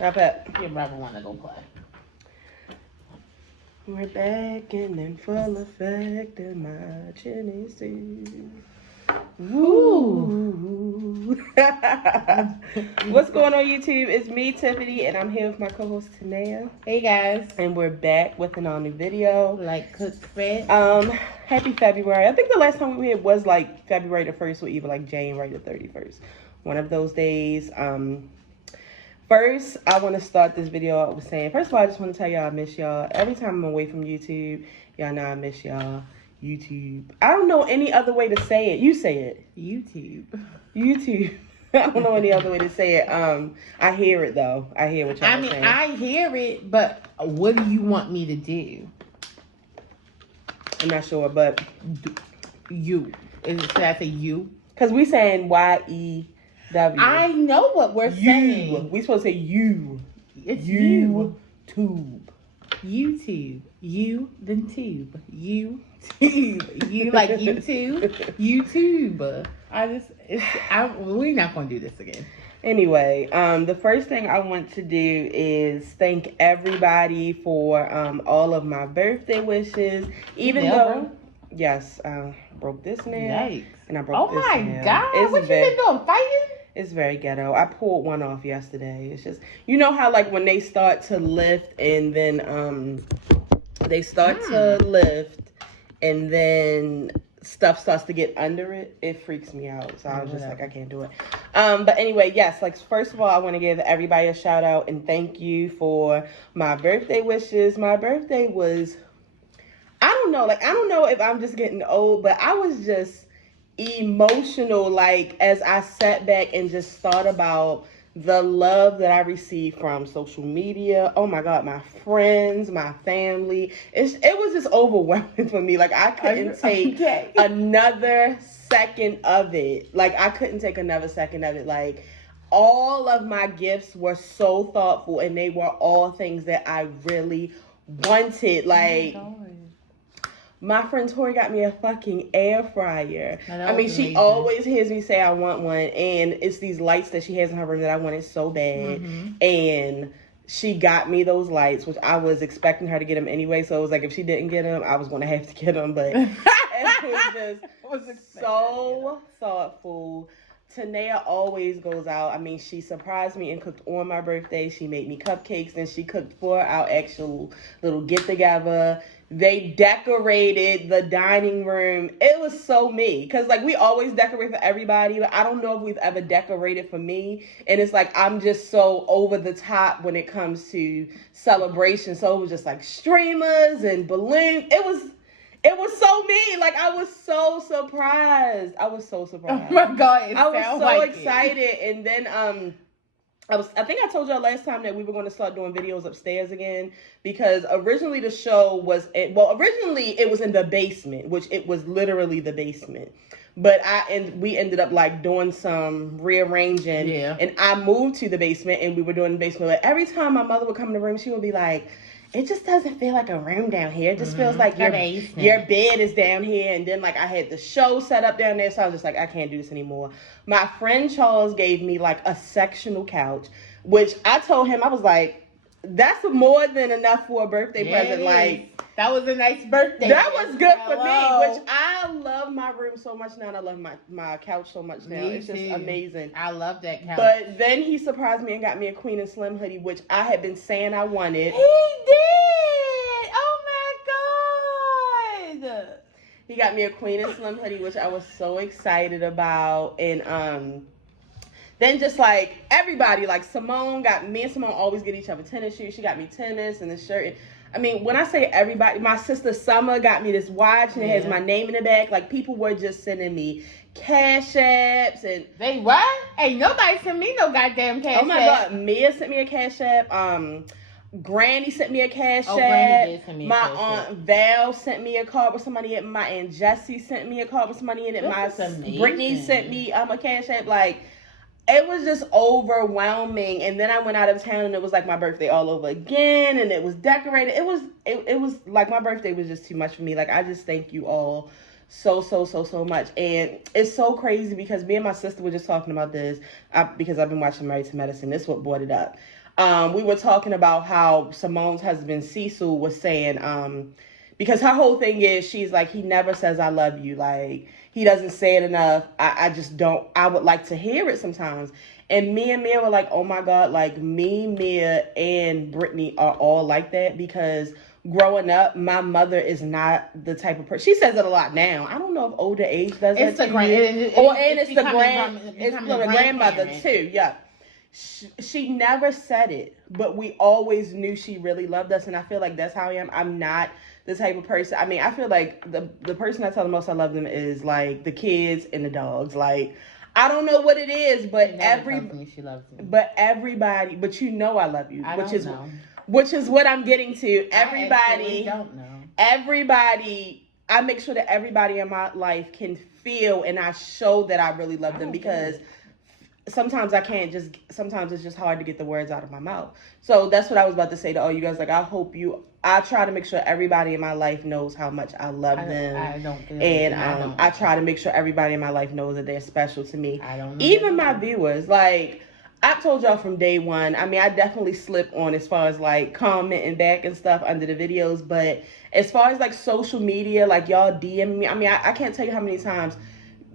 Wrap up. Your brother wanna go play. We're back and in full effect in my Genesis. Woo! What's going on, YouTube? It's me, Tiffany, and I'm here with my co-host Tanea. Hey guys. And we're back with an all new video. Like cooked fish. Happy February. I think the last time we had was like February the 1st or even like January the 31st. One of those days. First, I want to start this video out with saying, first of all, I just want to tell y'all I miss y'all. Every time I'm away from YouTube, y'all know I miss y'all. YouTube. I don't know any other way to say it. You say it. YouTube. YouTube. I don't know any other way to say it. I hear it though. I hear what y'all saying. I hear it, but what do you want me to do? I'm not sure, but you. Should I say you? Because we saying YEW. I know what we're saying. We supposed to say you. It's YouTube. YouTube. You, then tube. YouTube. You like YouTube? YouTube. We're not going to do this again. Anyway, the first thing I want to do is thank everybody for all of my birthday wishes. Even though, yes, broke this nail. Yikes. And I broke this nail. Oh my God. What you been doing? Fighting? It's very ghetto. I pulled one off yesterday. It's just, you know how like when they start to lift and then they start to lift and then stuff starts to get under it, it freaks me out. So I was just like, I can't do it. But anyway, yes, like first of all, I want to give everybody a shout out and thank you for my birthday wishes. My birthday was, I don't know if I'm just getting old, but I was just emotional, like as I sat back and just thought about the love that I received from social media. Oh my God, my friends, my family. It was just overwhelming for me. Like I couldn't take another second of it. Like I couldn't take another second of it. Like all of my gifts were so thoughtful and they were all things that I really wanted. Like my friend Tori got me a fucking air fryer. I mean, she always hears me say I want one, and it's these lights that she has in her room that I wanted so bad. And she got me those lights, which I was expecting her to get them anyway. So it was like if she didn't get them, I was going to have to get them. But it was just so thoughtful. Tanea always goes out. I mean, she surprised me and cooked on my birthday. She made me cupcakes, and she cooked for our actual little get-together. They decorated the dining room. It was so me. Because, like, we always decorate for everybody. But I don't know if we've ever decorated for me. And it's like, I'm just so over the top when it comes to celebration. So it was just like streamers and balloons. It was so me. Like, I was so surprised. I Oh my God. I was so excited. And then, I think I told y'all last time that we were going to start doing videos upstairs again because originally the show was, originally it was in the basement, which it was literally the basement. But we ended up like doing some rearranging. Yeah. And I moved to the basement and we were doing the basement. But every time my mother would come in the room, she would be like, it just doesn't feel like a room down here. It just feels like your bed is down here. And then like I had the show set up down there. So I was just like, I can't do this anymore. My friend Charles gave me like a sectional couch, which I told him, I was like, that's more than enough for a birthday present. Like that was a nice birthday. That was good for me, which I love my room so much now, and I love my couch so much now. It's just amazing. I love that couch. But then he surprised me and got me a Queen and Slim hoodie, which I had been saying I wanted. He did! Oh my God! He got me a Queen and Slim hoodie, which I was so excited about, and then just like everybody, like me and Simone always get each other tennis shoes. She got me tennis and the shirt. I mean, when I say everybody, my sister Summer got me this watch and it has my name in the back. Like people were just sending me cash apps and they what? Ain't nobody sent me no goddamn cash app. Oh my God, Mia sent me a cash app. Granny sent me a cash app. Granny did send me a my cash aunt Val sent me a card with some money in it. My aunt Jessie sent me a card with some money in it. Brittany sent me a cash app. Like it was just overwhelming. And then I went out of town and it was like my birthday all over again and it was decorated. It was like my birthday was just too much for me. Like I just thank you all so much. And it's so crazy because me and my sister were just talking about this because I've been watching Married to Medicine. This is what brought it up. we were talking about how Simone's husband Cecil was saying, because her whole thing is she's like, he never says I love you. Like, he doesn't say it enough. I just don't. I would like to hear it sometimes. And me and Mia were like, oh my God, like me, Mia, and Brittany are all like that because growing up, my mother is not the type of person. She says it a lot now. I don't know if older age does it's that the to you. It's the the grandmother too. Yeah. She never said it, but we always knew she really loved us. And I feel like that's how I am. I'm not the type of person. I mean, I feel like the person I tell the most I love them is like the kids and the dogs. Like, I don't know what it is, but she loves me. But everybody, but you know I love you, which is what I'm getting to. Everybody don't know. Everybody, I make sure that everybody in my life can feel, and I show that I really love them because sometimes sometimes it's just hard to get the words out of my mouth. So that's what I was about to say to all you guys. Like, I try to make sure everybody in my life knows how much I love them. I try to make sure everybody in my life knows that they're special to me. Even my viewers. Like, I've told y'all from day one. I mean, I definitely slip on as far as like commenting back and stuff under the videos. But as far as like social media, like y'all DM me. I mean, I can't tell you how many times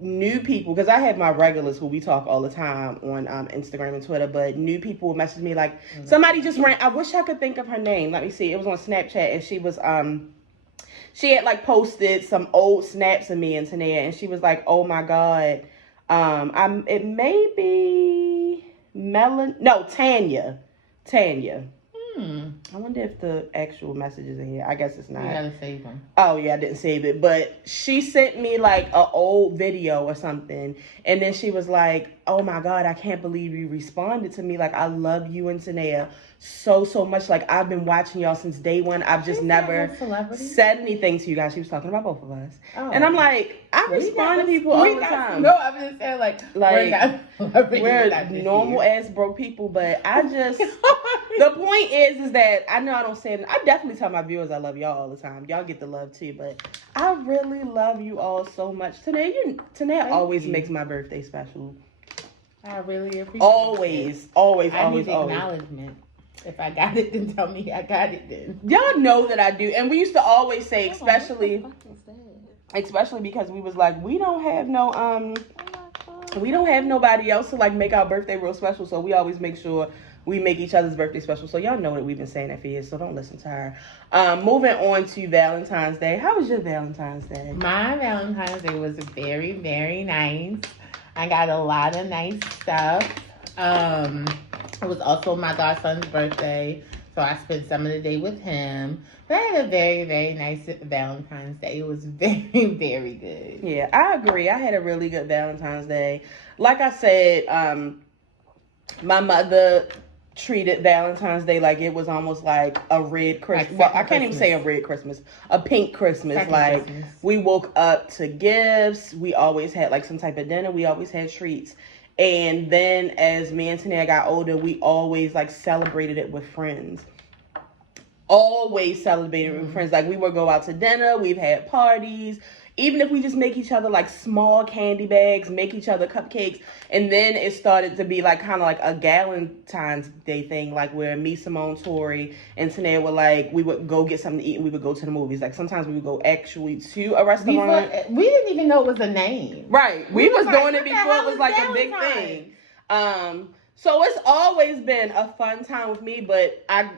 new people, because I have my regulars who we talk all the time on Instagram and Twitter, but new people will message me like, somebody just ran, I wish I could think of her name. Let me see. It was on Snapchat, and she was, she had like posted some old snaps of me and Tanea, and she was like, oh my God, it may be Tanya. I wonder if the actual message is in here. I guess it's not. You gotta save them. Oh, yeah, I didn't save it. But she sent me, like, an old video or something. And then she was like, oh, my God, I can't believe you responded to me. Like, I love you and Tanea so much. Like, I've been watching y'all since day one. I've just never said anything to you guys. She was talking about both of us. Oh. And I'm like, I respond to people all the time. No, I'm just saying, like we're normal-ass broke people. But I just... The point is that I know I don't say it. I definitely tell my viewers I love y'all all the time. Y'all get the love too, but I really love you all so much. Tanea always makes my birthday special. I really appreciate it. Always. Acknowledgement. If I got it, then tell me I got it then. Y'all know that I do. And we used to always say, especially because we was like, we don't have nobody else to like make our birthday real special. So we always make sure we make each other's birthday special. So y'all know that we've been saying that for years, so don't listen to her. Moving on to Valentine's Day. How was your Valentine's Day? My Valentine's Day was very, very nice. I got a lot of nice stuff. It was also my godson's birthday, so I spent some of the day with him. But I had a very, very nice Valentine's Day. It was very, very good. Yeah, I agree. I had a really good Valentine's Day. Like I said, my mother treated Valentine's Day like it was almost like a red Christmas. Well, I can't even say a red Christmas. A pink Christmas. Christmas. We woke up to gifts. We always had like some type of dinner. We always had treats. And then as me and Tanea got older, we always like celebrated it with friends. Always celebrated with friends. Like we would go out to dinner. We've had parties. Even if we just make each other like small candy bags, make each other cupcakes. And then it started to be like kind of like a Valentine's Day thing, like where me, Simone, Tori, and Tanea were like, we would go get something to eat and we would go to the movies. Like sometimes we would go actually to a restaurant. We didn't even know it was a name. Right. We was doing it before it was like a big thing. So it's always been a fun time with me, but I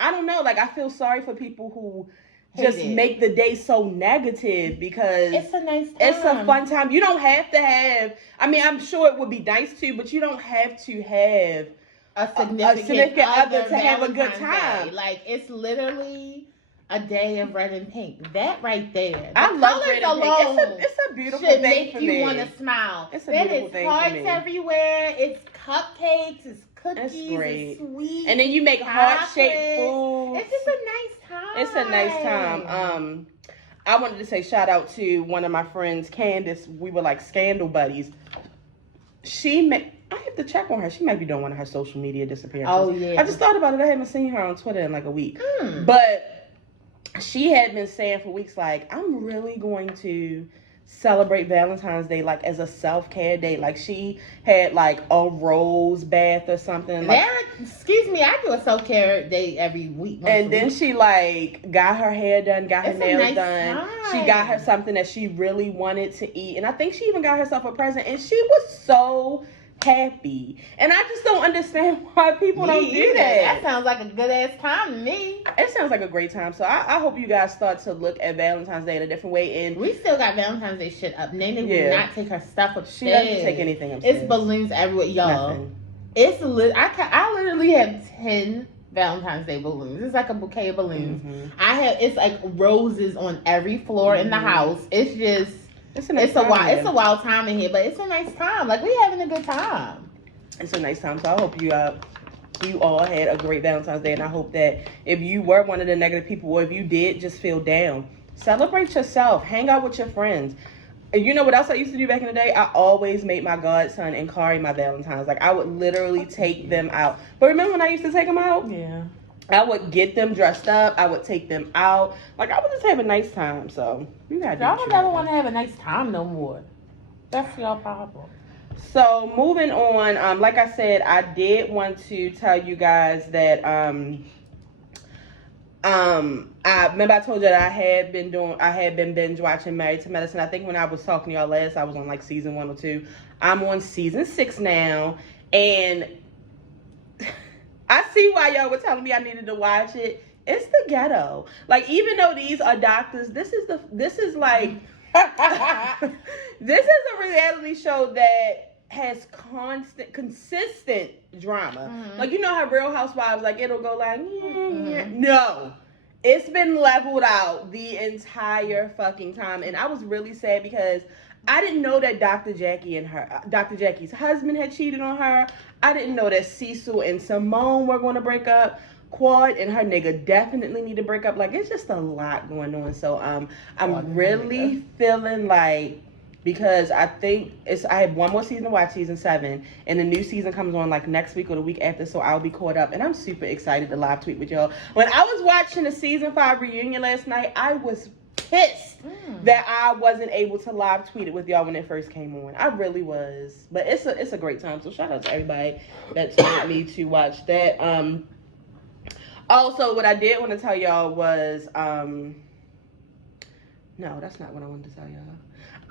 don't know, like I feel sorry for people who just make the day so negative because it's a nice time. It's a fun time. You don't have to have, I mean, I'm sure it would be nice too, but you don't have to have a significant other to have a good time. Day. Like, it's literally a day of red and pink. That right there. I love red and pink. It's a beautiful thing make for you me. Want to smile. It's a beautiful thing for me. There's hearts everywhere. It's cupcakes. It's cookies. It's great. It's sweet. And then you make heart-shaped food. It's just a nice time. It's a nice time. I wanted to say shout out to one of my friends, Candace. We were like scandal buddies. I have to check on her. She might be doing one of her social media disappearances. Oh, yeah. I just thought about it. I haven't seen her on Twitter in like a week. But she had been saying for weeks, like, I'm really going to celebrate Valentine's Day like as a self-care day. Like she had like a rose bath or something. Like, excuse me, I do do a self-care day every week. And then she like got her hair done, got her nails done. Time. She got her something that she really wanted to eat. And I think she even got herself a present. And she was so happy. And I just don't understand why people don't do that. That sounds like a good ass time to me. It sounds like a great time. So I hope you guys start to look at Valentine's Day in a different way. And we still got Valentine's Day shit up. Nene will not take her stuff upstairs. She doesn't take anything upstairs. It's balloons everywhere, y'all. Nothing. It's I literally have 10 Valentine's Day balloons. It's like a bouquet of balloons. Mm-hmm. It's like roses on every floor in the house. It's just it's a wild time in here, but it's a nice time. Like, we having a good time. It's a nice time. So I hope you all had a great Valentine's Day, and I hope that if you were one of the negative people, or if you did just feel down, celebrate yourself. Hang out with your friends. And you know what else I used to do back in the day? I always made my godson and Kari my Valentines. Like, I would literally take them out. But remember when I used to take them out? Yeah. I would get them dressed up. I would take them out. Like, I would just have a nice time. So, you got to do. Y'all don't ever want to have a nice time no more. That's y'all problem. So, moving on. Like I said, I did want to tell you guys that I remember I told you that I had been binge watching Married to Medicine. I think when I was talking to y'all last, I was on like season 1 or 2. I'm on season 6 now, and I see why y'all were telling me I needed to watch it. It's the ghetto. Like, even though these are doctors, this is like this is a reality show that has consistent drama. Mm-hmm. Like, you know how Real Housewives, like, it'll go like, mm-hmm. No. It's been leveled out the entire fucking time. And I was really sad because I didn't know that Dr. Jackie's husband had cheated on her. I didn't know that Cecil and Simone were going to break up. Quad and her nigga definitely need to break up. Like, it's just a lot going on. So I'm really feeling like, because I think I have one more season to watch, season 7, and the new season comes on like next week or the week after, so I'll be caught up, and I'm super excited to live tweet with y'all. When I was watching the season 5 reunion last night, I was pissed that I wasn't able to live tweet it with y'all when it first came on. I really was. But it's a great time, so shout out to everybody that told me to watch that. Also, what I did want to tell y'all was no, that's not what I wanted to tell y'all.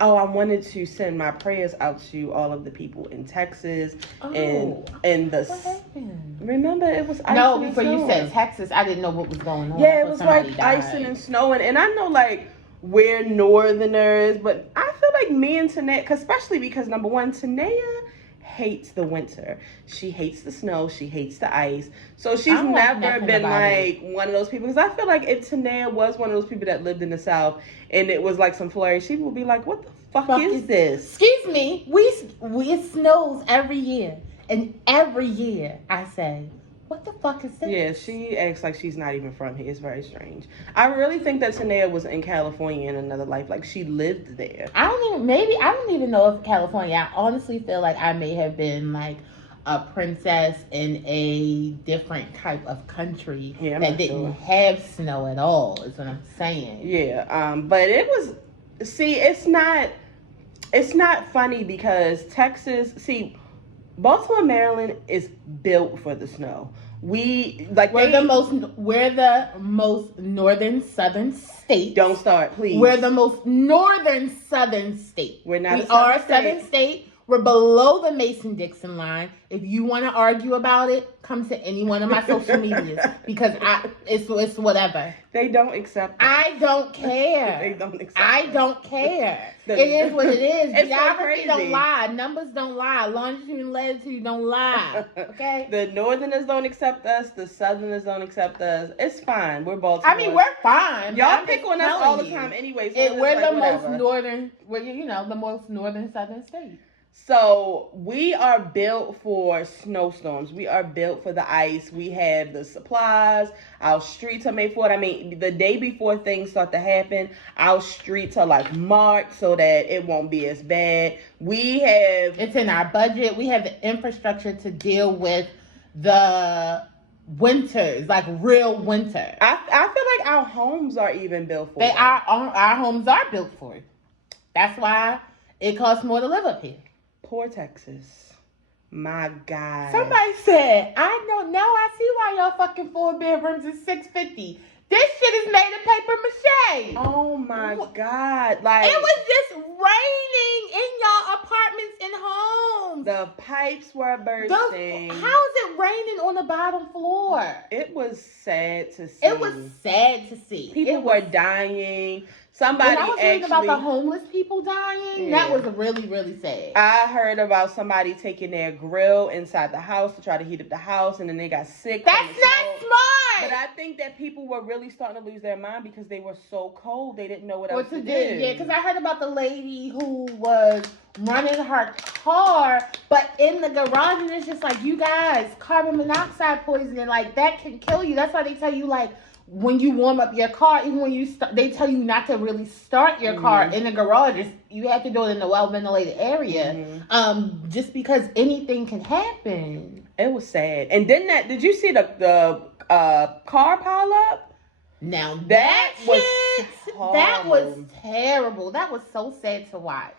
Oh, I wanted to send my prayers out to all of the people in Texas and the. What happened? Remember, it was icing no. Before you said Texas, I didn't know what was going on. Yeah, it was like icing and snowing, and I know like we're Northerners, but I feel like me and Tanea, especially because number one, Tanea hates the winter. She hates the snow. She hates the ice. So she's never been like one of those people. Because I feel like if Tanea was one of those people that lived in the South and it was like some flurry, she would be like, what the fuck is this? Excuse me. It snows every year. And every year I say, what the fuck is this? Yeah, she acts like she's not even from here. It's very strange. I really think that Tanea was in California in another life. Like, she lived there. I don't even know if California. I honestly feel like I may have been like a princess in a different type of country that didn't have snow at all, is what I'm saying. Yeah, but it was, it's not funny because Texas, Baltimore, Maryland is built for the snow. We're the most northern southern state. Don't start, please. We're the most northern southern state. We are a southern state. We're below the Mason-Dixon line. If you want to argue about it, come to any one of my social medias because it's whatever. They don't accept it. I don't care. They don't accept I don't care. It is what it is. Geography don't lie. Numbers don't lie. Longitude and latitude don't lie. Okay? The Northerners don't accept us. The Southerners don't accept us. It's fine. We're Baltimore. I mean, we're fine. Y'all pick on us all the time anyway. So we're the most northern. The most northern southern state. So we are built for snowstorms. We are built for the ice. We have the supplies. Our streets are made for it. I mean, the day before things start to happen, our streets are like marked so that it won't be as bad. It's in our budget. We have the infrastructure to deal with the winters, like real winter. I feel like our homes are even built for it. Our homes are built for it. That's why it costs more to live up here. Poor Texas. My God. Somebody said, I know, now I see why y'all fucking 4 bedrooms is $650. This shit is made of paper mache. Oh my God. Like, it was just raining in y'all apartments and homes. The pipes were bursting. How is it raining on the bottom floor? It was sad to see. It was sad to see. People were dying. Somebody when I was reading about the homeless people dying, that was really, really sad. I heard about somebody taking their grill inside the house to try to heat up the house, and then they got sick. That's not smart. But I think that people were really starting to lose their mind because they were so cold. They didn't know what else to do. Yeah, because I heard about the lady who was running her car, but in the garage, and it's just like, you guys, carbon monoxide poisoning, like, that can kill you. That's why they tell you, like, when you warm up your car, even when you they tell you not to really start your car in the garage. You have to do it in a well-ventilated area, just because anything can happen. It was sad. And then did you see the car pile up? Now that was terrible. That was so sad to watch.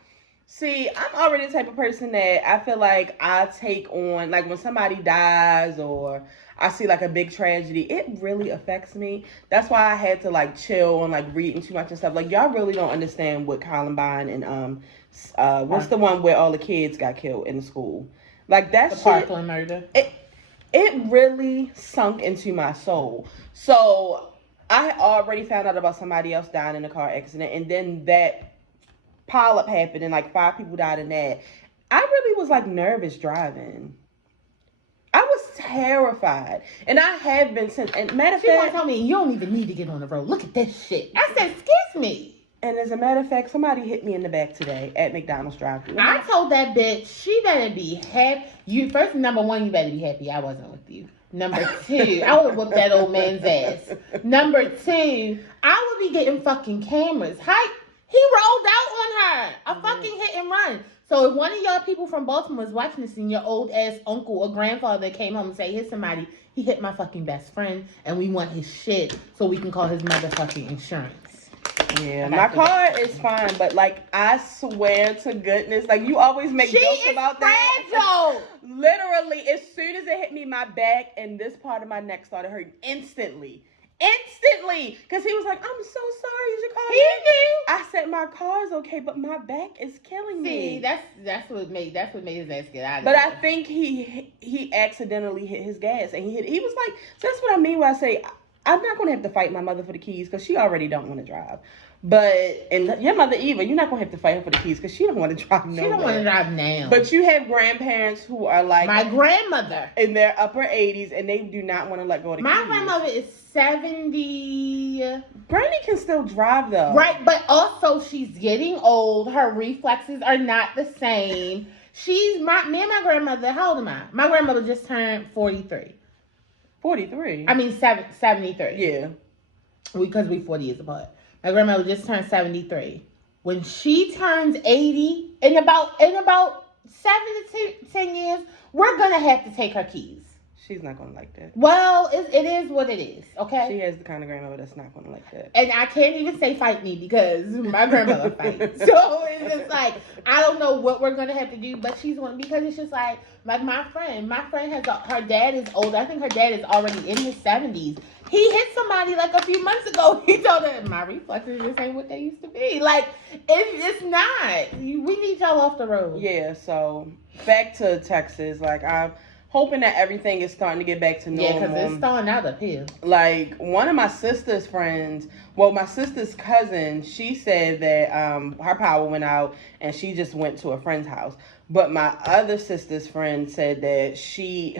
See, I'm already the type of person that I feel like I take on, like when somebody dies or I see like a big tragedy, it really affects me. That's why I had to like chill and like reading too much and stuff. Like, y'all really don't understand what Columbine and what's the one where all the kids got killed in the school? Like, that shit, Parkland murder. It really sunk into my soul. So I already found out about somebody else dying in a car accident, and then that pile up happened and like 5 people died in that. I really was like nervous driving. I was terrified, and I have been since. And matter of fact, she told me you don't even need to get on the road. Look at this shit. I said, excuse me. And as a matter of fact, somebody hit me in the back today at McDonald's drive-thru. I told that bitch she better be happy. Number one, you better be happy I wasn't with you. Number 2, I would have whooped that old man's ass. Number 2, I would be getting fucking cameras. He rolled out on her. A fucking hit and run. So if one of y'all people from Baltimore is watching this and your old ass uncle or grandfather came home and say, here's somebody, he hit my fucking best friend and we want his shit so we can call his motherfucking insurance. Yeah, my car is fine, but like, I swear to goodness, like, you always make jokes about that. Literally, as soon as it hit me, my back and this part of my neck started hurting instantly. Because he was like, I'm so sorry, is your car okay? He knew. I said, my car's okay, but my back is killing me. See, that's what made his ass get out of But I think he accidentally hit his gas, and he was like, that's what I mean when I say, I'm not going to have to fight my mother for the keys, because she already don't want to drive. And your mother, Eva, you're not going to have to fight her for the keys, because she don't want to drive nowhere. She don't want to drive now. But you have grandparents who are like... My grandmother. In their upper 80s, and they do not want to let go of the keys. My grandmother is 70. Granny can still drive, though. Right, but also she's getting old. Her reflexes are not the same. Me and my grandmother, how old am I? My grandmother just turned 43. 43? I mean, 73. Yeah. Because we 40 years apart. My grandmother just turned 73. When she turns 80, in about 7 to 10 years, we're going to have to take her keys. She's not going to like that. Well, it is what it is, okay? She has the kind of grandmother that's not going to like that. And I can't even say fight me because my grandmother fights. So it's just like, I don't know what we're going to have to do, but she's going to, because it's just like my friend has, her dad is older. I think her dad is already in his 70s. He hit somebody like a few months ago. He told her, my reflexes just ain't what they used to be. Like, it's not. We need y'all off the road. Yeah, so back to Texas. Like, I'm hoping that everything is starting to get back to normal. Yeah, because it's starting out up here. Like, one of my sister's friends, my sister's cousin, she said that her power went out and she just went to a friend's house. But my other sister's friend said that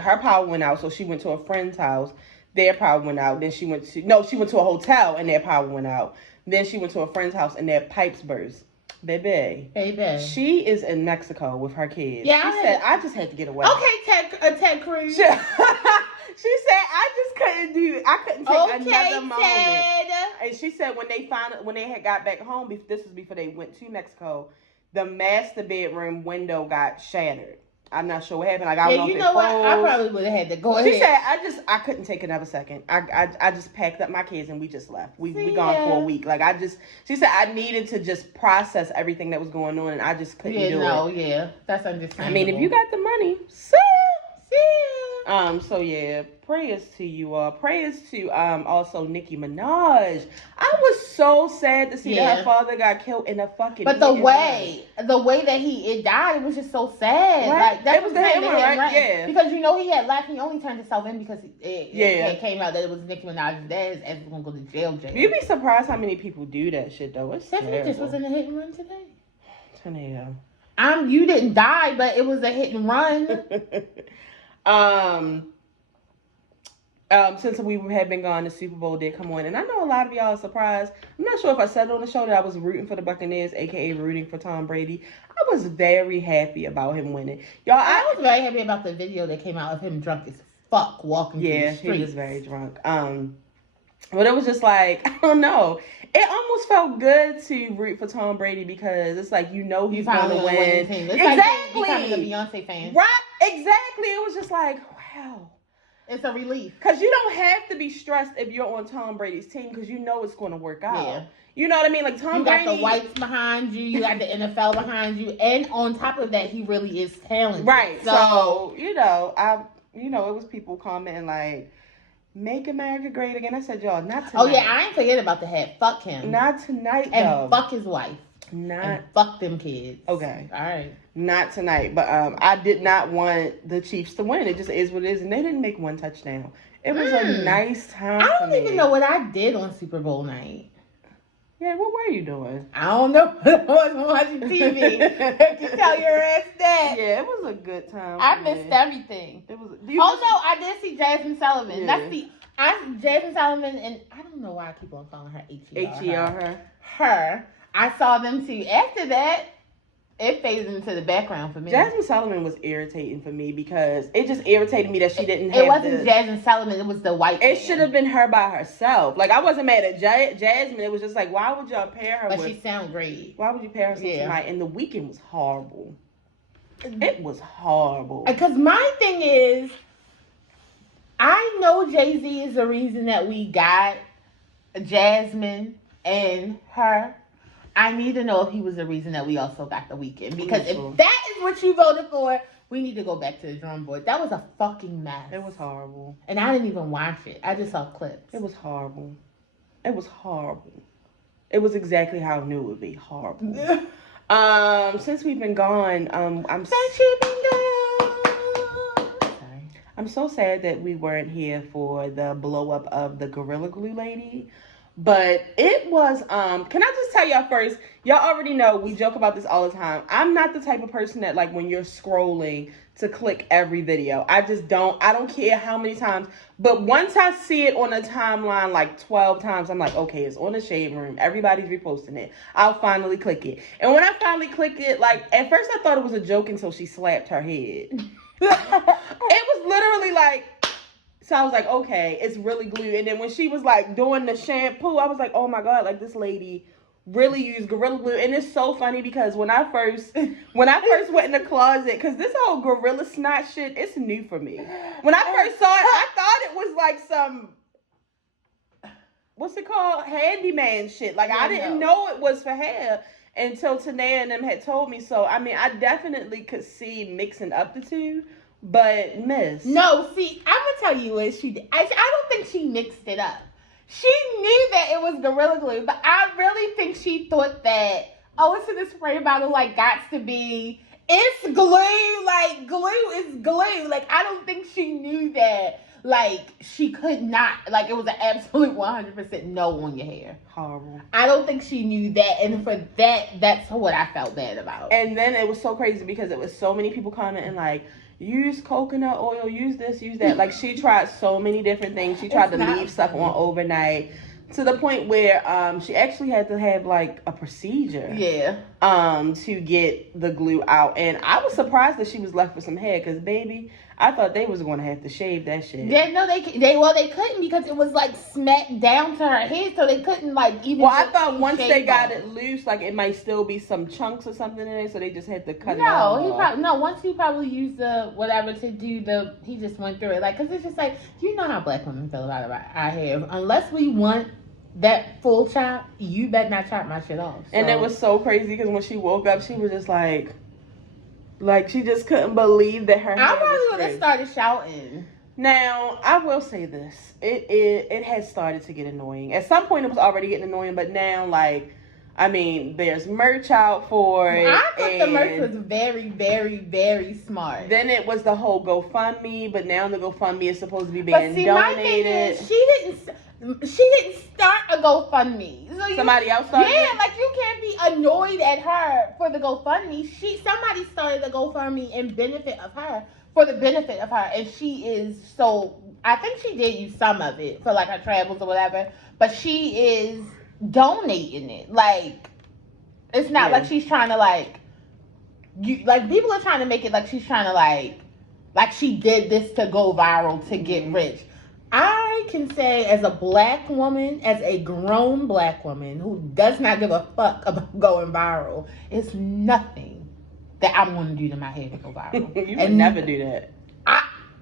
her power went out, so she went to a friend's house. Their power went out. Then she went to a hotel and their power went out. Then she went to a friend's house and their pipes burst. Baby. She is in Mexico with her kids. Yeah, she said, I just had to get away. Okay, Ted Cruz. She said, I couldn't take another moment. Ted. And she said when they had got back home, this was before they went to Mexico, the master bedroom window got shattered. I'm not sure what happened. Like, I don't know you if know it what? I froze. probably would have had to go ahead. She said, I couldn't take another second. I just packed up my kids and we just left. We gone for a week. Like, she said I needed to just process everything that was going on and I just couldn't do it. Yeah, that's understandable. I mean, if you got the money, so yeah, prayers to you all. Prayers to also Nicki Minaj. I was so sad to see that her father got killed in a fucking. But the way that it died was just so sad. Right? Like that was the hit one, right? Yeah. Because he had left. He only turned himself in because it came out that it was Nicki Minaj's dad. His ass was gonna go to jail. You'd be surprised how many people do that shit though. It's Stephanie just was in a hit and run today. Tornado. You didn't die, but it was a hit and run. Since we had been gone, the Super Bowl did come on, and I know a lot of y'all are surprised. I'm not sure if I said it on the show that I was rooting for the Buccaneers, aka rooting for Tom Brady. I was very happy about him winning. Y'all, I was very happy about the video that came out of him drunk as fuck walking through the streets. Yeah, he was very drunk. But it was just like, I don't know. It almost felt good to root for Tom Brady because it's like, he's going to win. Exactly. Like becoming a Beyonce fan. Right, exactly. It was just like, wow. It's a relief. Because you don't have to be stressed if you're on Tom Brady's team because you know it's going to work out. Yeah. You know what I mean? Like Tom Brady. You got the whites behind you. You got the NFL behind you. And on top of that, he really is talented. Right. So it was people commenting like, make America great again. I said, y'all, not tonight. Oh, yeah. I ain't forget about the hat. Fuck him. Not tonight, though. And fuck his wife. And fuck them kids. Okay. All right. Not tonight. But I did not want the Chiefs to win. It just is what it is. And they didn't make one touchdown. It was a nice time. I don't even know what I did on Super Bowl night. Yeah, what were you doing? I don't know. I wasn't watching TV. You tell your ass that. Yeah, it was a good time. I missed everything. It was. No, I did see Jasmine Sullivan. Yeah. Jasmine Sullivan, and I don't know why I keep on calling her H-E-R. Her. I saw them too. After that, it faded into the background for me. Jasmine Sullivan was irritating for me because it just irritated me that she didn't have. It wasn't Jasmine Sullivan. It was the white. It should have been her by herself. Like I wasn't mad at Jasmine. It was just like, why would y'all pair her? But she sound great. Why would you pair her tonight? And the weekend was horrible. It was horrible. Because my thing is, I know Jay-Z is the reason that we got Jasmine and her. I need to know if he was the reason that we also got the weekend. Because if that is what you voted for, we need to go back to the drawing board. That was a fucking mess. It was horrible. And I didn't even watch it. I just saw clips. It was horrible. It was horrible. It was exactly how I knew it would be. Horrible. Since we've been gone, I'm so sad that we weren't here for the blow up of the Gorilla Glue lady. But it was, can I just tell y'all first, y'all already know, we joke about this all the time. I'm not the type of person that, like, when you're scrolling to click every video. I don't care how many times. But once I see it on a timeline, like 12 times, I'm like, okay, it's on the Shade Room. Everybody's reposting it. I'll finally click it. And when I finally click it, like, at first I thought it was a joke until she slapped her head. It was literally like, so I was like, okay, it's really glue. And then when she was like doing the shampoo, I was like, oh my God, like this lady really used Gorilla Glue. And it's so funny because when I first went in the closet, because this whole Gorilla Snot shit, it's new for me. When I first saw it, I thought it was like some, what's it called? Handyman shit. Like I didn't know it was for hair until Tanea and them had told me. So, I mean, I definitely could see mixing up the two. But miss. No, see, I'm gonna tell you what she did. I don't think she mixed it up. She knew that it was Gorilla Glue, but I really think she thought that, oh, it's in the spray bottle, like, gots to be, it's glue, like, glue is glue. Like, I don't think she knew that, like, she could not, like, it was an absolute 100% no on your hair. Horrible. I don't think she knew that, and for that, that's what I felt bad about. And then it was so crazy because it was so many people commenting, like, use coconut oil, use this, use that. Like, she tried so many different things. She tried to leave stuff on overnight to the point where she actually had to have, like, a procedure. Yeah. to get the glue out. And I was surprised that she was left with some hair, because baby, I thought they was going to have to shave that shit. Yeah, no, they couldn't, because it was like smacked down to her head, so they couldn't like even. Well, I thought once they got it loose, like it might still be some chunks or something in it, so they just had to cut it off. Once he probably used the whatever to do he just went through it, like, because it's just like, you know how black women feel about our hair. Unless we want that full chop, you better not chop my shit off. So. And it was so crazy, because when she woke up, she was just like she just couldn't believe that her hair was probably would have straight. started shouting. Now, I will say this. It has started to get annoying. At some point, it was already getting annoying, but now, like, I mean, there's merch out for it. I thought the merch was very, very, very smart. Then it was the whole GoFundMe, but now the GoFundMe is supposed to be being donated. My thing is, she didn't start a GoFundMe. So somebody else started it? Yeah, like, you can't be annoyed at her for the GoFundMe. Somebody started the GoFundMe for the benefit of her, and she is I think she did use some of it for like her travels or whatever, but she is donating it. Like, it's not like she's trying to people are trying to make it like she's trying to like she did this to go viral to get rich. I can say, as a black woman, as a grown black woman who does not give a fuck about going viral, it's nothing that I'm going to do to my hair to go viral. You would never do that.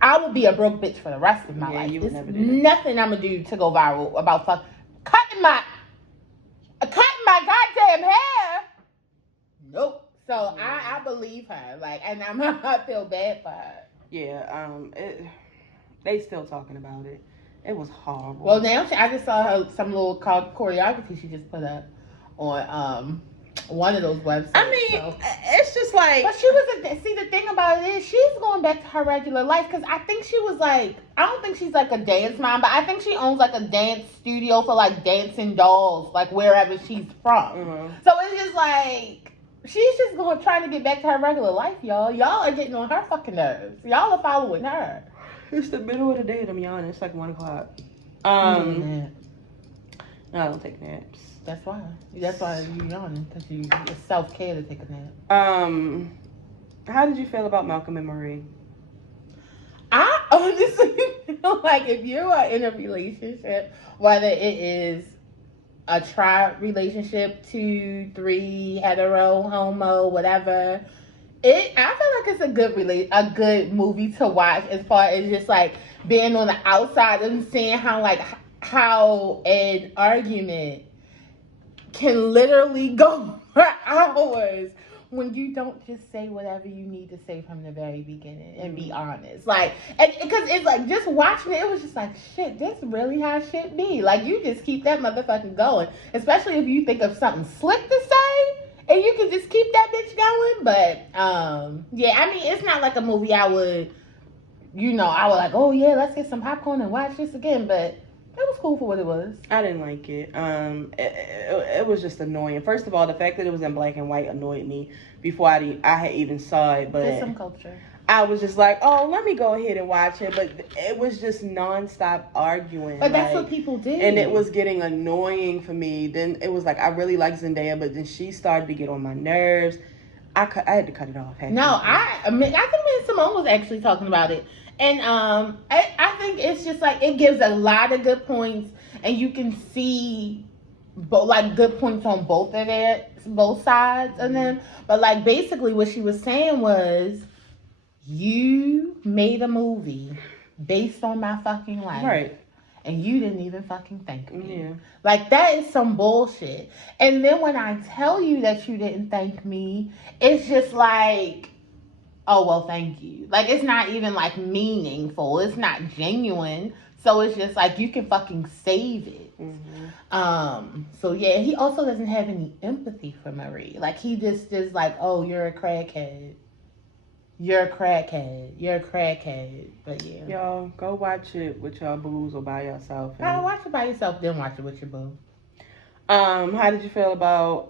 I will be a broke bitch for the rest of my life. You would never do that. Nothing I'm going to do to go viral about cutting my goddamn hair. Nope. So I believe her. Like, and I feel bad for her. Yeah, they still talking about it. It was horrible. Well, now I just saw her some little choreography she just put up on one of those websites. I mean, it's just like. But she was see, the thing about it is she's going back to her regular life, because I think she was like, I don't think she's like a dance mom, but I think she owns like a dance studio for like dancing dolls, like wherever she's from. Mm-hmm. So it's just like, she's just trying to get back to her regular life, y'all. Y'all are getting on her fucking nerves. Y'all are following her. It's the middle of the day, to be honest. It's like 1 o'clock. No, I don't take naps. That's why you yawning, because it's self-care to take a nap. How did you feel about Malcolm and Marie? I honestly feel like if you are in a relationship, whether it is a tri relationship, 2, 3, hetero, homo, whatever, I feel like it's a good movie to watch, as far as just like being on the outside and seeing how an argument can literally go for hours when you don't just say whatever you need to say from the very beginning and be honest. Like, and because it's like, just watching it was just like, shit, this really how shit be. Like, you just keep that motherfucking going, especially if you think of something slick to say. And you can just keep that bitch going. But, yeah, I mean, it's not like a movie I would like, oh, yeah, let's get some popcorn and watch this again. But it was cool for what it was. I didn't like it. It was just annoying. First of all, the fact that it was in black and white annoyed me before I had even saw it. But there's some culture. I was just like, oh, let me go ahead and watch it. But it was just nonstop arguing. But that's what people did. And it was getting annoying for me. Then it was like, I really like Zendaya, but then she started to get on my nerves. I had to cut it off. I think me and Simone was actually talking about it. And I think it's just like, it gives a lot of good points. And you can see good points on both sides of them. But like, basically what she was saying was, you made a movie based on my fucking life. Right. And you didn't even fucking thank me. Yeah. Like, that is some bullshit. And then when I tell you that you didn't thank me, it's just like, oh, well, thank you. Like, it's not even like meaningful. It's not genuine. So it's just like, you can fucking save it. Mm-hmm. So yeah, he also doesn't have any empathy for Marie. Like, he just is like, oh, you're a crackhead. You're a crackhead. You're a crackhead. But yeah. Y'all, go watch it with y'all boos or by yourself. Watch it by yourself, then watch it with your boo. How did you feel about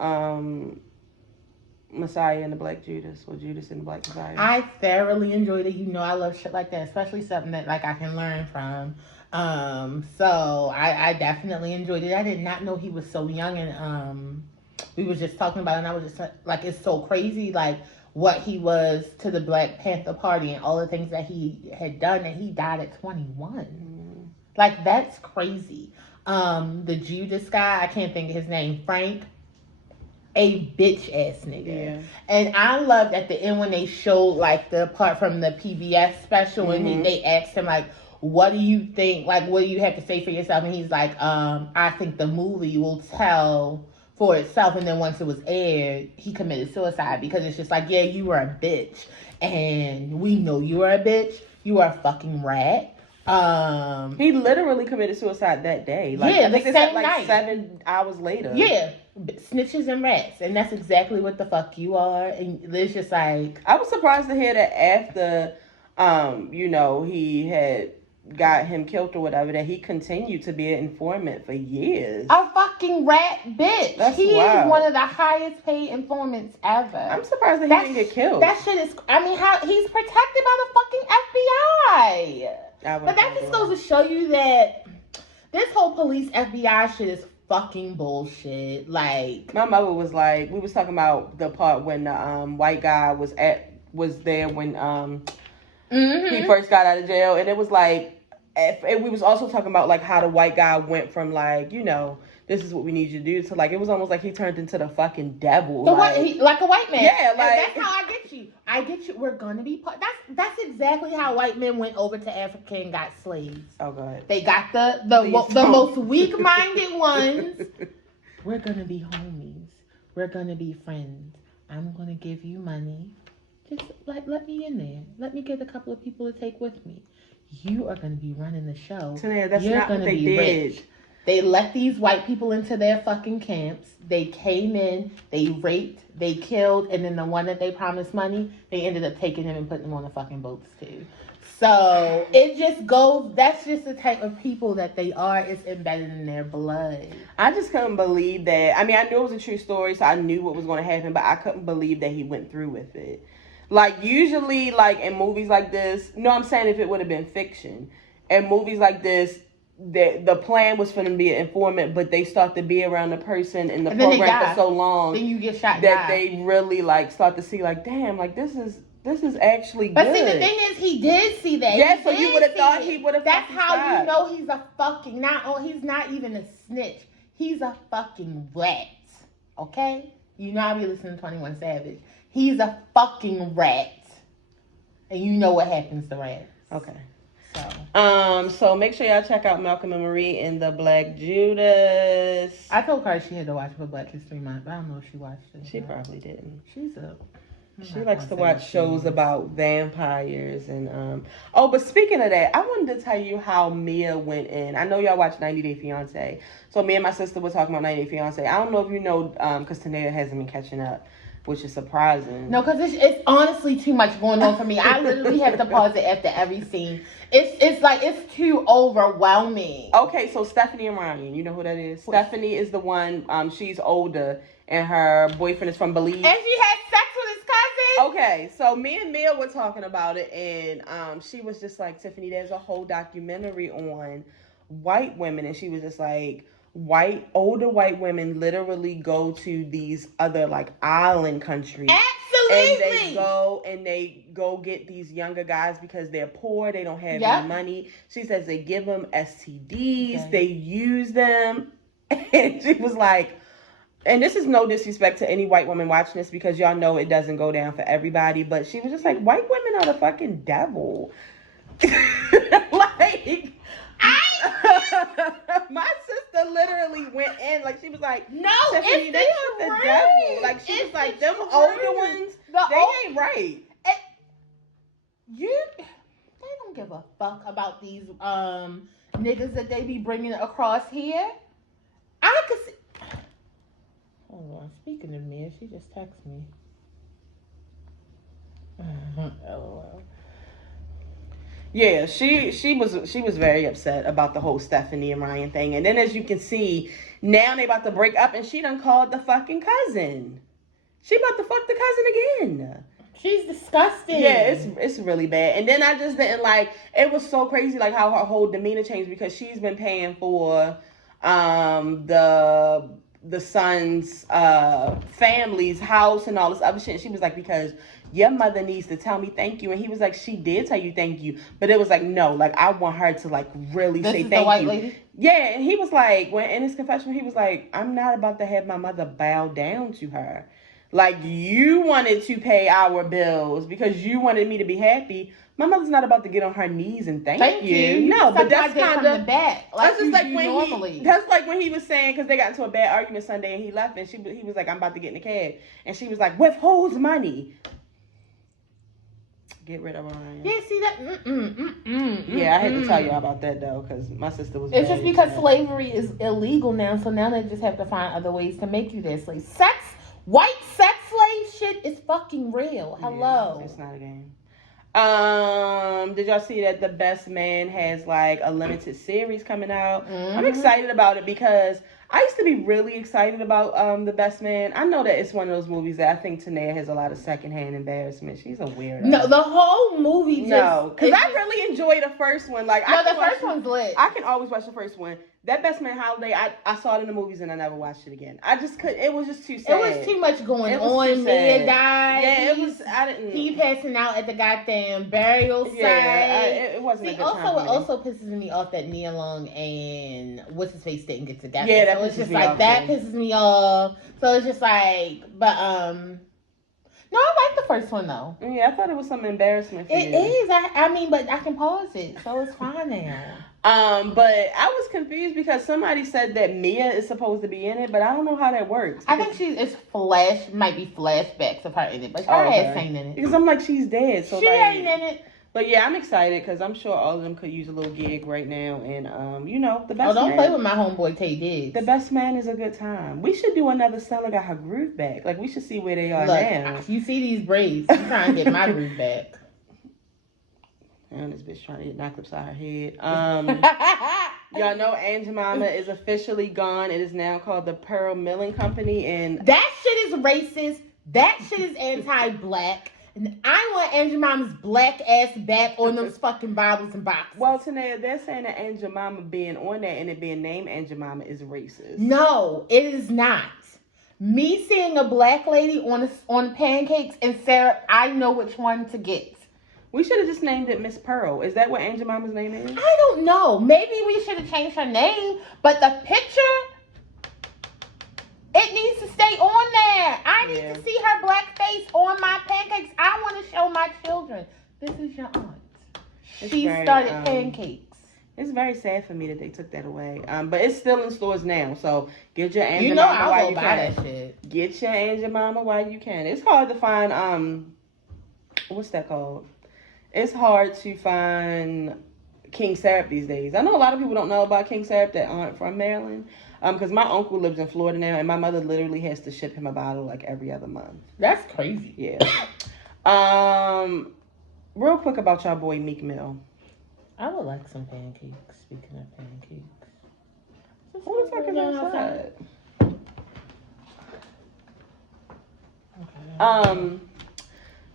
Messiah and the Black Judas, or Judas and the Black Messiah? I thoroughly enjoyed it. You know I love shit like that, especially something that like I can learn from. So I definitely enjoyed it. I did not know he was so young and we were just talking about it, and I was just like, it's so crazy, like, what he was to the Black Panther Party and all the things that he had done, and he died at 21. Like, that's crazy. The Judas guy, I can't think of his name, Frank, a bitch ass nigga. Yeah. And I loved at the end when they showed like the part from the PBS special and they asked him like, what do you think, like, what do you have to say for yourself? And he's like, I think the movie will tell for itself. And then once it was aired, he committed suicide because it's just like, yeah, you were a bitch. And we know you are a bitch. You are a fucking rat. He literally committed suicide that day. Like, yeah, I think the they said same like night. 7 hours later. Yeah, snitches and rats, and that's exactly what the fuck you are. And it's just like, I was surprised to hear that after, he had got him killed or whatever, that he continued to be an informant for years. A fucking rat bitch. That's he wild. is one of the highest paid informants ever. I'm surprised that he didn't get killed. That shit is. I mean, how he's protected by the fucking FBI. But that just goes to show you that this whole police FBI shit is fucking bullshit. Like, my mother was like, we was talking about the part when the white guy was there when he first got out of jail, and it was like, we was also talking about like how the white guy went from like, this is what we need you to do, to like, it was almost like he turned into the fucking devil. Like a white man. Yeah, like, that's how I get you. I get you. We're gonna be part. That's exactly how white men went over to Africa and got slaves. Oh god. They got the most weak-minded ones. We're gonna be homies. We're gonna be friends. I'm gonna give you money. Just let me in there. Let me get a couple of people to take with me. You are gonna be running the show. Tanea, that's not what they did. Rich. They let these white people into their fucking camps. They came in, they raped, they killed, and then the one that they promised money, they ended up taking them and putting them on the fucking boats too. So it just goes, that's just the type of people that they are. It's embedded in their blood. I just couldn't believe that. I mean, I knew it was a true story, so I knew what was going to happen, but I couldn't believe that he went through with it. Like, usually, like, in movies like this, no, I'm saying if it would have been fiction, in movies like this, the plan was for them to be an informant, but they start to be around the person in the program for so long, then you get shot that they really like start to see like, damn, like this is actually good. But see, the thing is, he did see that. Yeah, so you would have thought he would have. That's how you know he's a fucking he's not even a snitch. He's a fucking rat. Okay, you know I be listening to 21 Savage. He's a fucking rat, and you know what happens to rats. Okay. So make sure y'all check out Malcolm and Marie in the Black Judas. I told her she had to watch for Black History Month, but I don't know if she watched it. She probably didn't. She likes to watch shows about vampires and but speaking of that, I wanted to tell you how Mia went in. I know y'all watch 90 Day Fiance. So me and my sister were talking about 90 Day Fiance. I don't know if you know, because Tanea hasn't been catching up, which is surprising. No, because it's honestly too much going on for me. I literally have to pause it after every scene. It's like, it's too overwhelming. Okay, so Stephanie and Ryan, you know who that is? Stephanie is the one, she's older, and her boyfriend is from Belize. And she had sex with his cousin? Okay, so me and Mia were talking about it, and she was just like, Tiffany, there's a whole documentary on white women, and she was just like, older white women literally go to these other like island countries. Absolutely. And they go get these younger guys because they're poor, they don't have any money. She says they give them STDs, they use them. And she was like, and this is no disrespect to any white woman watching this because y'all know it doesn't go down for everybody, but she was just like, white women are the fucking devil. Like, my sister literally went in, like, she was like, no, Tiffany, that's the devil. Like, she was like, them older ones, they ain't right. They don't give a fuck about these niggas that they be bringing across here. I could see. Hold on, speaking of me, she just texted me. LOL. Yeah, she was very upset about the whole Stephanie and Ryan thing. And then as you can see, now they about to break up and she done called the fucking cousin. She about to fuck the cousin again. She's disgusting. Yeah, it's really bad. And then I just didn't like, it was so crazy like how her whole demeanor changed because she's been paying for the the son's family's house and all this other shit. And she was like, because your mother needs to tell me thank you. And he was like, she did tell you thank you, but it was like, no, like I want her to like really say thank you. The white lady? Yeah, and he was like, when in his confession, he was like, I'm not about to have my mother bow down to her. Like, you wanted to pay our bills because you wanted me to be happy. My mother's not about to get on her knees and thank you. No, but that's kind of back. Like that's just like when normally. That's like when he was saying, because they got into a bad argument Sunday and he left, and he was like, I'm about to get in the cab, and she was like, with whose money? Get rid of Ryan. Yeah, see that? Yeah, I had to tell y'all about that though, because my sister was. It's just because slavery is illegal now, so now they just have to find other ways to make you their slave. White sex slave shit is fucking real. Hello. Yeah, it's not a game. Did y'all see that The Best Man has like a limited series coming out? I'm excited about it because I used to be really excited about The Best Man. I know that it's one of those movies that I think Tanea has a lot of secondhand embarrassment. She's a weirdo. No, the whole movie because I really enjoyed the first one. Like, the first one's lit. I can always watch the first one. That Best Man Holiday, I saw it in the movies and I never watched it again. I just couldn't. It was just too sad. It was too much going on. Mia died. Yeah, it was. I didn't. He passing out at the goddamn burial site. It wasn't. See, also pisses me off that Nia Long and what's his face didn't get together. Yeah, so it's just like that pisses me off. So it's just like, but no, I like the first one though. Yeah, I thought it was some embarrassment for you. It is. I mean, but I can pause it, so it's fine now. But I was confused because somebody said that Mia is supposed to be in it, but I don't know how that works. I think might be flashbacks of her in it, but her ass ain't in it. Because I'm like, she's dead, so she ain't in it. But yeah, I'm excited because I'm sure all of them could use a little gig right now, and The Best Man. Don't play with my homeboy Tay Diggs. The Best Man is a good time. We should do another Stella got her groove back. Like, we should see where they are now. You see these braids? I'm trying to get my groove back. And this bitch trying to get knocked upside her head. Y'all know Aunt Jemima is officially gone. It is now called the Pearl Milling Company, and that shit is racist. That shit is anti-black. And I want Aunt Jemima's black ass back on those fucking Bibles and boxes. Well, Tanea, they're saying that Aunt Jemima being on there and it being named Aunt Jemima is racist. No, it is not. Me seeing a black lady on pancakes and syrup, I know which one to get. We should have just named it Miss Pearl. Is that what Aunt Jemima's name is? I don't know. Maybe we should have changed her name, but the picture, it needs to stay on there. I need to see her black face on my pancakes. I want to show my children. This is your aunt. She started pancakes. It's very sad for me that they took that away. But it's still in stores now. So get your Aunt Jemima while you can. That shit. Get your Aunt Jemima while you can. It's hard to find what's that called? It's hard to find King Syrup these days. I know a lot of people don't know about King Syrup that aren't from Maryland. Because my uncle lives in Florida now, and my mother literally has to ship him a bottle like every other month. That's crazy. Yeah. Real quick about y'all boy Meek Mill. I would like some pancakes. Speaking of pancakes, who the fuck is outside? Okay.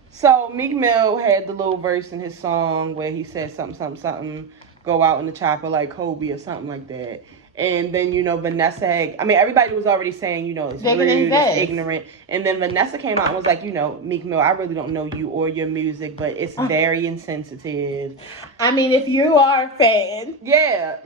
So Meek Mill had the little verse in his song where he said something, go out in the chopper like Kobe or something like that. And then, Vanessa everybody was already saying, it's rude, it's ignorant. And then Vanessa came out and was like, Meek Mill, I really don't know you or your music, but it's very insensitive. I mean, if you are a fan. Yeah,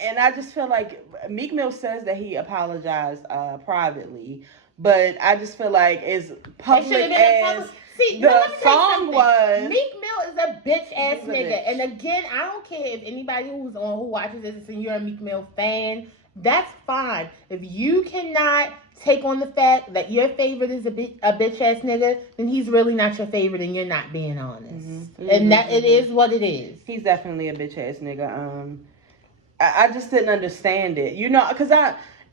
and I just feel like Meek Mill says that he apologized privately, but I just feel like as public as... See, the song was... Meek Mill is a bitch ass nigga. And again, I don't care if anybody who watches this and you're a Meek Mill fan. That's fine. If you cannot take on the fact that your favorite is a bitch ass nigga, then he's really not your favorite and you're not being honest. And that it is what it is. He's definitely a bitch ass nigga. I just didn't understand it. Because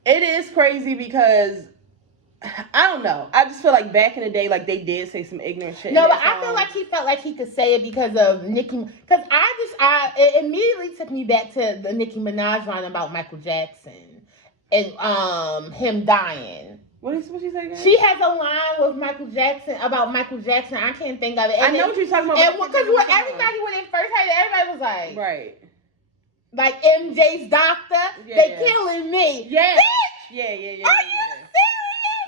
it is crazy because... I don't know. I just feel like back in the day, they did say some ignorant shit. No, but I feel like he felt like he could say it because of Nicki. Because it immediately took me back to the Nicki Minaj line about Michael Jackson and him dying. What she say again? She has a line with Michael Jackson about Michael Jackson. I can't think of it. And I know what you're talking about. And because when they first heard it, everybody was like, right. Like MJ's doctor, they killing me. Yeah. Bitch! Yeah. Are you serious?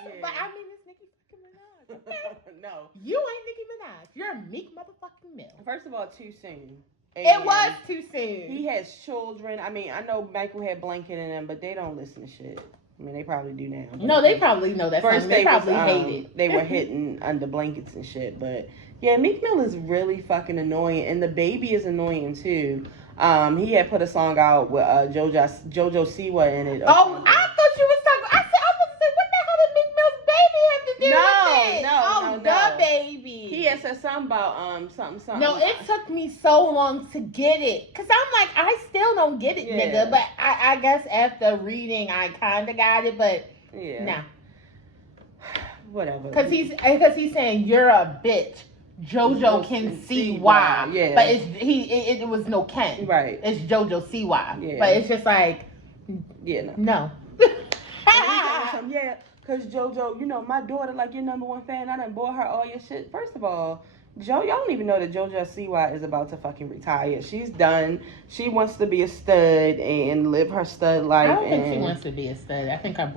Yeah. But I mean, it's Nicki fucking Minaj. Okay? No. You ain't Nicki Minaj. You're a Meek motherfucking Mill. First of all, too soon. It was too soon. He has children. I mean, I know Michael had Blanket in them, but they don't listen to shit. I mean, they probably do now. No, they probably know that. First, they probably hate it. They were hitting under blankets and shit. But yeah, Meek Mill is really fucking annoying, and the baby is annoying too. He had put a song out with Jojo Siwa in it. Oh, I thought you was talking. I was going to say, what the hell did Meek Mill's baby have to do with it? No. The baby. He had said something about something. No, it took me so long to get it. Because I'm like, I still don't get it, nigga. But I guess after reading, I kind of got it. But nah. Whatever. Because he's saying, you're a bitch. Jojo can see why. Yeah. But it was no Ken. Right. It's Jojo Siwa. Yeah. But it's just like, no. Yeah. Because JoJo, you know, my daughter, like your number one fan, I done bought her all your shit. First of all, y'all don't even know that Jojo Siwa is about to fucking retire. She's done. She wants to be a stud and live her stud life. I don't think she wants to be a stud. I think her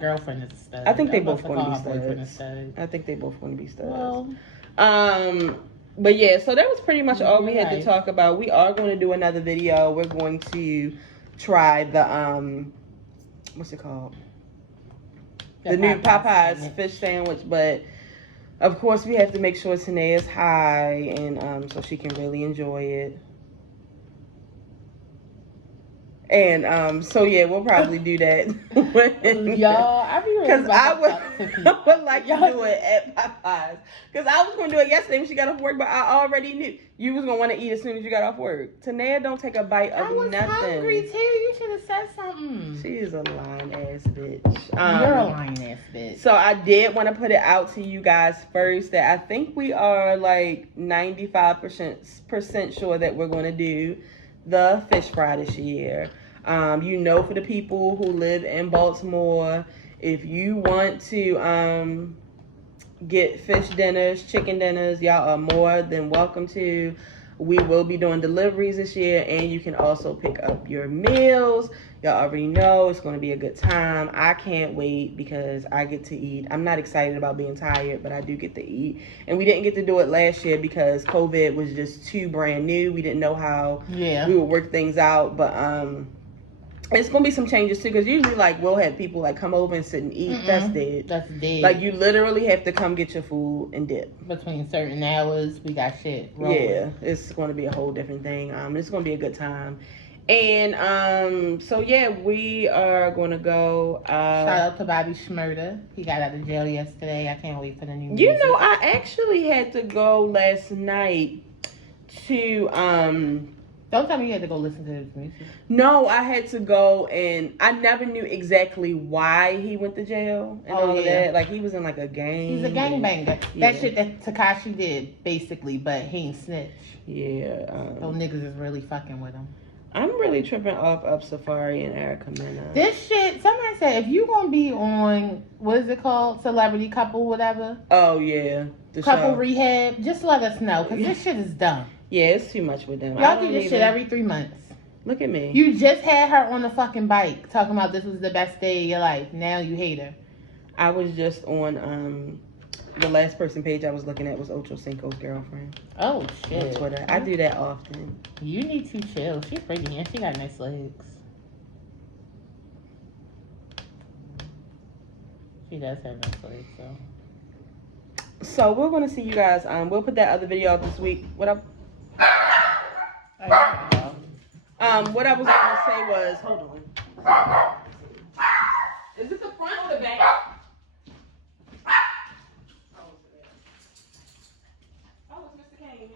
girlfriend is a stud. I think they both want to be studs. I think they both want to be studs. Well, but yeah, so that was pretty much all we had to talk about. We are going to do another video. We're going to try the, what's it called? The new Popeyes fish sandwich, but of course we have to make sure Tanae is high and so she can really enjoy it. And so yeah, we'll probably do that. Y'all, I be really because I would like to do it at Popeyes. Because I was going to do it yesterday when she got off work, but I already knew you was gonna want to eat as soon as you got off work. Tanea don't take a bite of nothing. I was hungry too. You should have said something. She is a lying ass bitch. You're a lying ass bitch. So I did want to put it out to you guys first that I think we are like 95% sure that we're gonna do the fish fry this year. You know, for the people who live in Baltimore, if you want to get fish dinners, chicken dinners, y'all are more than welcome to. We will be doing deliveries this year, and you can also pick up your meals. Y'all already know it's going to be a good time. I can't wait because I get to eat. I'm not excited about being tired, but I do get to eat. And we didn't get to do it last year because COVID was just too brand new. We didn't know how we would work things out, but it's gonna be some changes too, because usually like we'll have people like come over and sit and eat. That's dead. Like you literally have to come get your food and dip. Between certain hours, we got shit rolling. Yeah, it's gonna be a whole different thing. It's gonna be a good time. And so yeah, we are gonna go. Shout out to Bobby Shmurda. He got out of jail yesterday. I can't wait for the new music. You know, I actually had to go last night to Don't tell me you had to go listen to his music. No, I had to go, and I never knew exactly why he went to jail and all of that. Like, he was in, like, a gang. He's a gangbanger. That shit that Tekashi did, basically, but he ain't snitch. Yeah. Those niggas is really fucking with him. I'm really tripping off Up Safari and Erica Mena. This shit, somebody said, if you gonna be on, what is it called? Celebrity Couple, whatever? Oh, yeah. The Couple show. Rehab. Just let us know, because this shit is dumb. Yeah, it's too much with them. Y'all do this shit every 3 months. Look at me. You just had her on the fucking bike talking about this was the best day of your life. Now you hate her. I was just on the last person page I was looking at was Ocho Cinco's girlfriend. Oh shit. On Twitter. I do that often. You need to chill. She's pretty and she got nice legs. She does have nice legs, so. So we're gonna see you guys. We'll put that other video out this week. What I was gonna say was, hold on. Is it the front or the back? Oh, it's Mr. Kane.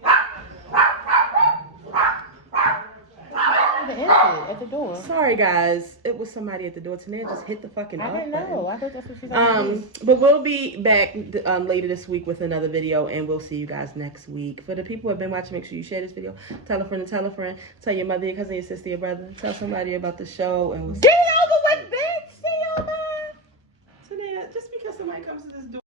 The exit at the door. Sorry guys, it was somebody at the door. Tanae just hit the fucking off button. I didn't know. I thought that's what she said. But we'll be back later this week with another video, and we'll see you guys next week. For the people who have been watching, make sure you share this video. Tell a friend and tell a friend. Tell your mother, your cousin, your sister, your brother. Tell somebody about the show, and we'll see. Get over with, bitch. See y'all, man. Tanae, just because somebody comes to this door.